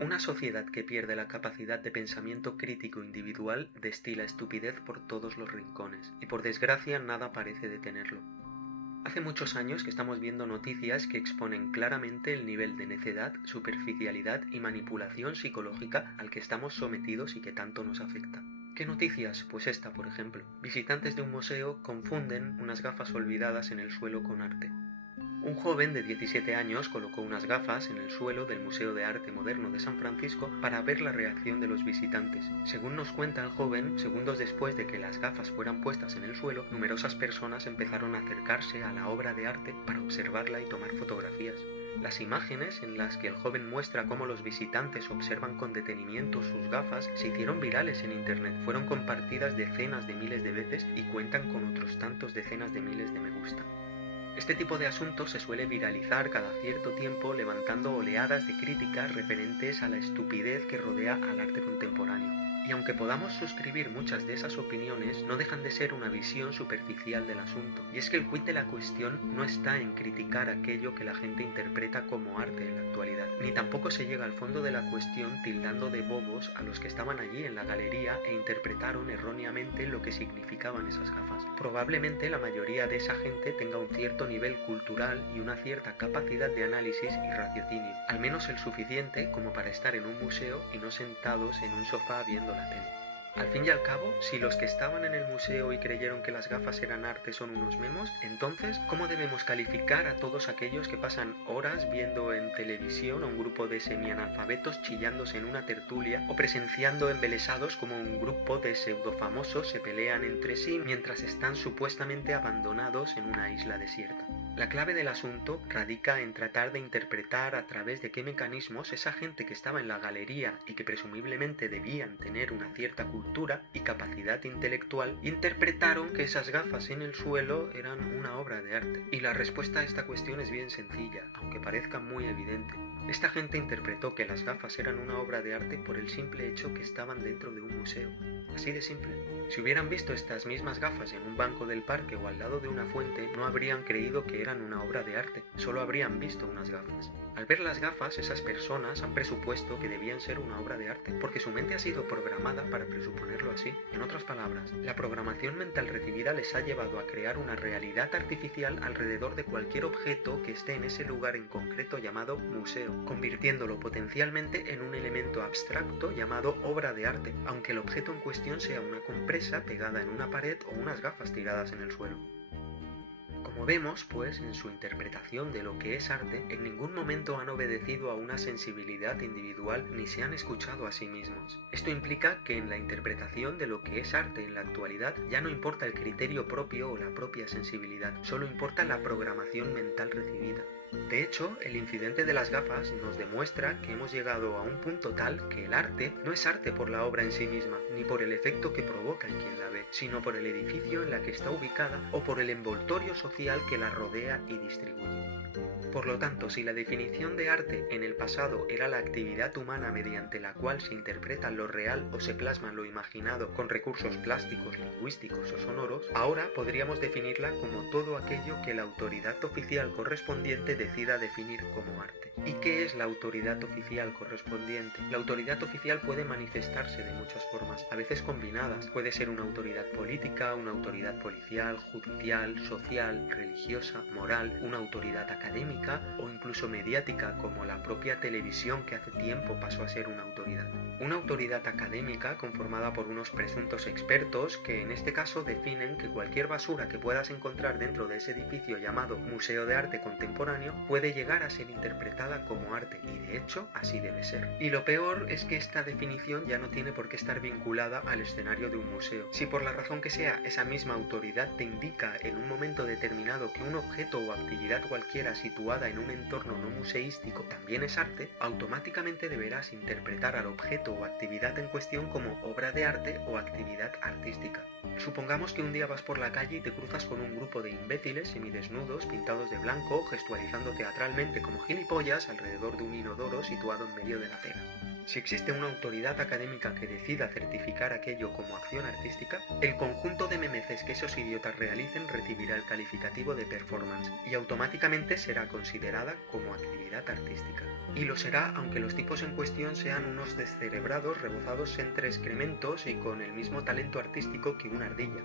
Una sociedad que pierde la capacidad de pensamiento crítico individual destila estupidez por todos los rincones, y por desgracia nada parece detenerlo. Hace muchos años que estamos viendo noticias que exponen claramente el nivel de necedad, superficialidad y manipulación psicológica al que estamos sometidos y que tanto nos afecta. ¿Qué noticias? Pues esta, por ejemplo. Visitantes de un museo confunden unas gafas olvidadas en el suelo con arte. Un joven de 17 años colocó unas gafas en el suelo del Museo de Arte Moderno de San Francisco para ver la reacción de los visitantes. Según nos cuenta el joven, segundos después de que las gafas fueran puestas en el suelo, numerosas personas empezaron a acercarse a la obra de arte para observarla y tomar fotografías. Las imágenes en las que el joven muestra cómo los visitantes observan con detenimiento sus gafas se hicieron virales en internet, fueron compartidas decenas de miles de veces y cuentan con otros tantos decenas de miles de me gusta. Este tipo de asuntos se suele viralizar cada cierto tiempo levantando oleadas de críticas referentes a la estupidez que rodea al arte contemporáneo. Y aunque podamos suscribir muchas de esas opiniones, no dejan de ser una visión superficial del asunto. Y es que el quid de la cuestión no está en criticar aquello que la gente interpreta como arte en la actualidad, ni tampoco se llega al fondo de la cuestión tildando de bobos a los que estaban allí en la galería e interpretaron erróneamente lo que significaban esas gafas. Probablemente la mayoría de esa gente tenga un cierto nivel cultural y una cierta capacidad de análisis y raciocinio, al menos el suficiente como para estar en un museo y no sentados en un sofá viendo la tele. Al fin y al cabo, si los que estaban en el museo y creyeron que las gafas eran arte son unos memos, entonces, ¿cómo debemos calificar a todos aquellos que pasan horas viendo en televisión a un grupo de semianalfabetos chillándose en una tertulia o presenciando embelesados como un grupo de pseudofamosos se pelean entre sí mientras están supuestamente abandonados en una isla desierta? La clave del asunto radica en tratar de interpretar a través de qué mecanismos esa gente que estaba en la galería y que presumiblemente debían tener una cierta cultura y capacidad intelectual, interpretaron que esas gafas en el suelo eran una obra de arte. Y la respuesta a esta cuestión es bien sencilla, aunque parezca muy evidente. Esta gente interpretó que las gafas eran una obra de arte por el simple hecho que estaban dentro de un museo. Así de simple. Si hubieran visto estas mismas gafas en un banco del parque o al lado de una fuente, no habrían creído que eran una obra de arte, solo habrían visto unas gafas. Al ver las gafas, esas personas han presupuesto que debían ser una obra de arte, porque su mente ha sido programada para presuponerlo así. En otras palabras, la programación mental recibida les ha llevado a crear una realidad artificial alrededor de cualquier objeto que esté en ese lugar en concreto llamado museo, convirtiéndolo potencialmente en un elemento abstracto llamado obra de arte, aunque el objeto en cuestión sea una compresa pegada en una pared o unas gafas tiradas en el suelo. Como vemos, pues, en su interpretación de lo que es arte, en ningún momento han obedecido a una sensibilidad individual ni se han escuchado a sí mismos. Esto implica que en la interpretación de lo que es arte en la actualidad ya no importa el criterio propio o la propia sensibilidad, solo importa la programación mental recibida. De hecho, el incidente de las gafas nos demuestra que hemos llegado a un punto tal que el arte no es arte por la obra en sí misma, ni por el efecto que provoca en quien la ve, sino por el edificio en la que está ubicada o por el envoltorio social que la rodea y distribuye. Por lo tanto, si la definición de arte en el pasado era la actividad humana mediante la cual se interpreta lo real o se plasma lo imaginado con recursos plásticos, lingüísticos o sonoros, ahora podríamos definirla como todo aquello que la autoridad oficial correspondiente decida definir como arte. ¿Y qué es la autoridad oficial correspondiente? La autoridad oficial puede manifestarse de muchas formas, a veces combinadas. Puede ser una autoridad política, una autoridad policial, judicial, social, religiosa, moral, una autoridad académica o incluso mediática como la propia televisión que hace tiempo pasó a ser una autoridad. Una autoridad académica conformada por unos presuntos expertos que en este caso definen que cualquier basura que puedas encontrar dentro de ese edificio llamado Museo de Arte Contemporáneo puede llegar a ser interpretada como arte y de hecho así debe ser. Y lo peor es que esta definición ya no tiene por qué estar vinculada al escenario de un museo. Si por la razón que sea esa misma autoridad te indica en un momento determinado que un objeto o actividad cualquiera situada en un entorno no museístico también es arte, automáticamente deberás interpretar al objeto o actividad en cuestión como obra de arte o actividad artística. Supongamos que un día vas por la calle y te cruzas con un grupo de imbéciles semidesnudos, pintados de blanco, gestualizando teatralmente como gilipollas alrededor de un inodoro situado en medio de la acera. Si existe una autoridad académica que decida certificar aquello como acción artística, el conjunto de memeces que esos idiotas realicen recibirá el calificativo de performance y automáticamente será considerada como actividad artística. Y lo será aunque los tipos en cuestión sean unos descerebrados rebozados entre excrementos y con el mismo talento artístico que una ardilla.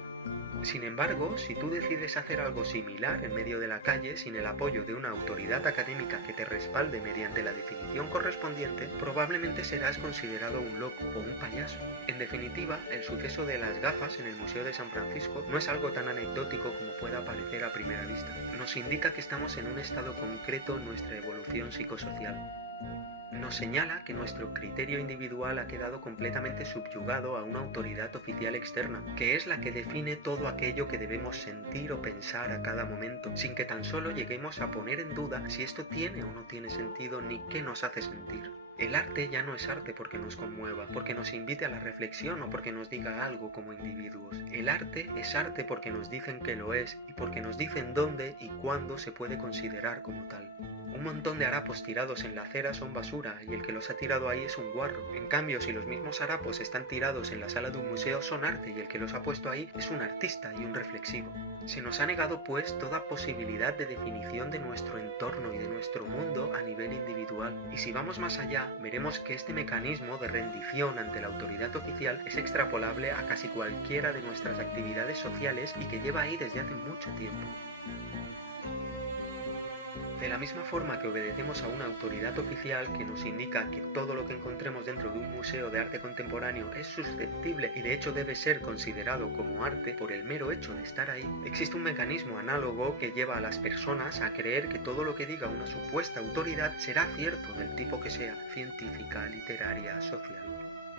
Sin embargo, si tú decides hacer algo similar en medio de la calle sin el apoyo de una autoridad académica que te respalde mediante la definición correspondiente, probablemente serás considerado un loco o un payaso. En definitiva, el suceso de las gafas en el Museo de San Francisco no es algo tan anecdótico como pueda parecer a primera vista. Nos indica que estamos en un estado concreto en nuestra evolución psicosocial. Nos señala que nuestro criterio individual ha quedado completamente subyugado a una autoridad oficial externa, que es la que define todo aquello que debemos sentir o pensar a cada momento, sin que tan solo lleguemos a poner en duda si esto tiene o no tiene sentido ni qué nos hace sentir. El arte ya no es arte porque nos conmueva, porque nos invite a la reflexión o porque nos diga algo como individuos. El arte es arte porque nos dicen que lo es y porque nos dicen dónde y cuándo se puede considerar como tal. Un montón de harapos tirados en la acera son basura y el que los ha tirado ahí es un guarro. En cambio, si los mismos harapos están tirados en la sala de un museo son arte y el que los ha puesto ahí es un artista y un reflexivo. Se nos ha negado pues toda posibilidad de definición de nuestro entorno y de nuestro mundo a nivel individual. Y si vamos más allá, veremos que este mecanismo de rendición ante la autoridad oficial es extrapolable a casi cualquiera de nuestras actividades sociales y que lleva ahí desde hace mucho tiempo. De la misma forma que obedecemos a una autoridad oficial que nos indica que todo lo que encontremos dentro de un museo de arte contemporáneo es susceptible y de hecho debe ser considerado como arte por el mero hecho de estar ahí, existe un mecanismo análogo que lleva a las personas a creer que todo lo que diga una supuesta autoridad será cierto del tipo que sea, científica, literaria, social.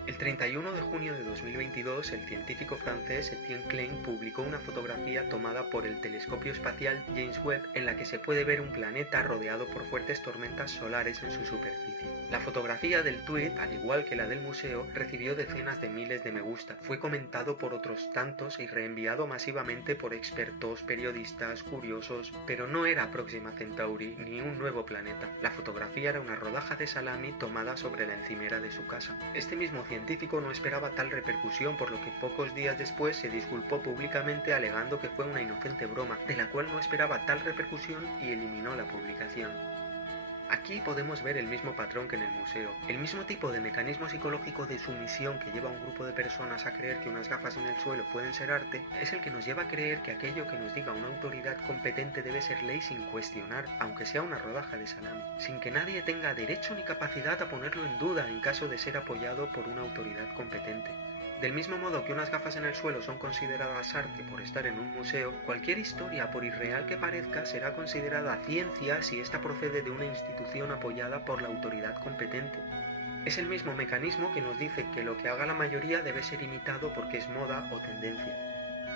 El 31 de junio de 2022, el científico francés Etienne Klein publicó una fotografía tomada por el telescopio espacial James Webb en la que se puede ver un planeta rodeado por fuertes tormentas solares en su superficie. La fotografía del tuit, al igual que la del museo, recibió decenas de miles de me gusta, fue comentado por otros tantos y reenviado masivamente por expertos, periodistas, curiosos, pero no era Próxima Centauri ni un nuevo planeta. La fotografía era una rodaja de salami tomada sobre la encimera de su casa. Este mismo científico no esperaba tal repercusión, por lo que pocos días después se disculpó públicamente alegando que fue una inocente broma, de la cual no esperaba tal repercusión y eliminó la publicación. Aquí podemos ver el mismo patrón que en el museo. El mismo tipo de mecanismo psicológico de sumisión que lleva a un grupo de personas a creer que unas gafas en el suelo pueden ser arte, es el que nos lleva a creer que aquello que nos diga una autoridad competente debe ser ley sin cuestionar, aunque sea una rodaja de salami, sin que nadie tenga derecho ni capacidad a ponerlo en duda en caso de ser apoyado por una autoridad competente. Del mismo modo que unas gafas en el suelo son consideradas arte por estar en un museo, cualquier historia, por irreal que parezca, será considerada ciencia si ésta procede de una institución apoyada por la autoridad competente. Es el mismo mecanismo que nos dice que lo que haga la mayoría debe ser imitado porque es moda o tendencia.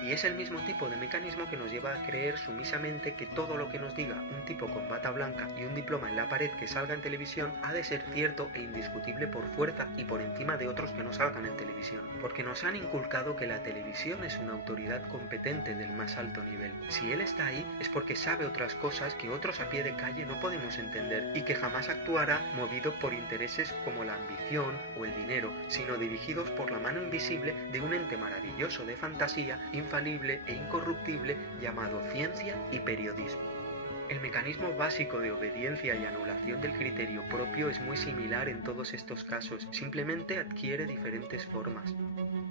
Y es el mismo tipo de mecanismo que nos lleva a creer sumisamente que todo lo que nos diga un tipo con bata blanca y un diploma en la pared que salga en televisión ha de ser cierto e indiscutible por fuerza y por encima de otros que no salgan en televisión, porque nos han inculcado que la televisión es una autoridad competente del más alto nivel. Si él está ahí es porque sabe otras cosas que otros a pie de calle no podemos entender y que jamás actuará movido por intereses como la ambición o el dinero, sino dirigidos por la mano invisible de un ente maravilloso de fantasía, infalible e incorruptible llamado ciencia y periodismo. El mecanismo básico de obediencia y anulación del criterio propio es muy similar en todos estos casos, simplemente adquiere diferentes formas.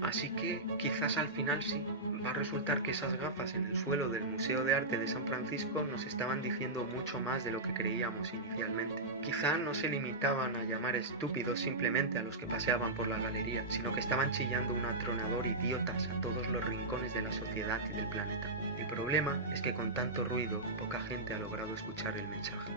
Así que quizás al final sí, va a resultar que esas gafas en el suelo del Museo de Arte de San Francisco nos estaban diciendo mucho más de lo que creíamos inicialmente. Quizá no se limitaban a llamar estúpidos simplemente a los que paseaban por la galería, sino que estaban chillando un atronador idiotas a todos los rincones de la sociedad y del planeta. El problema es que con tanto ruido, poca gente ha logrado escuchar el mensaje.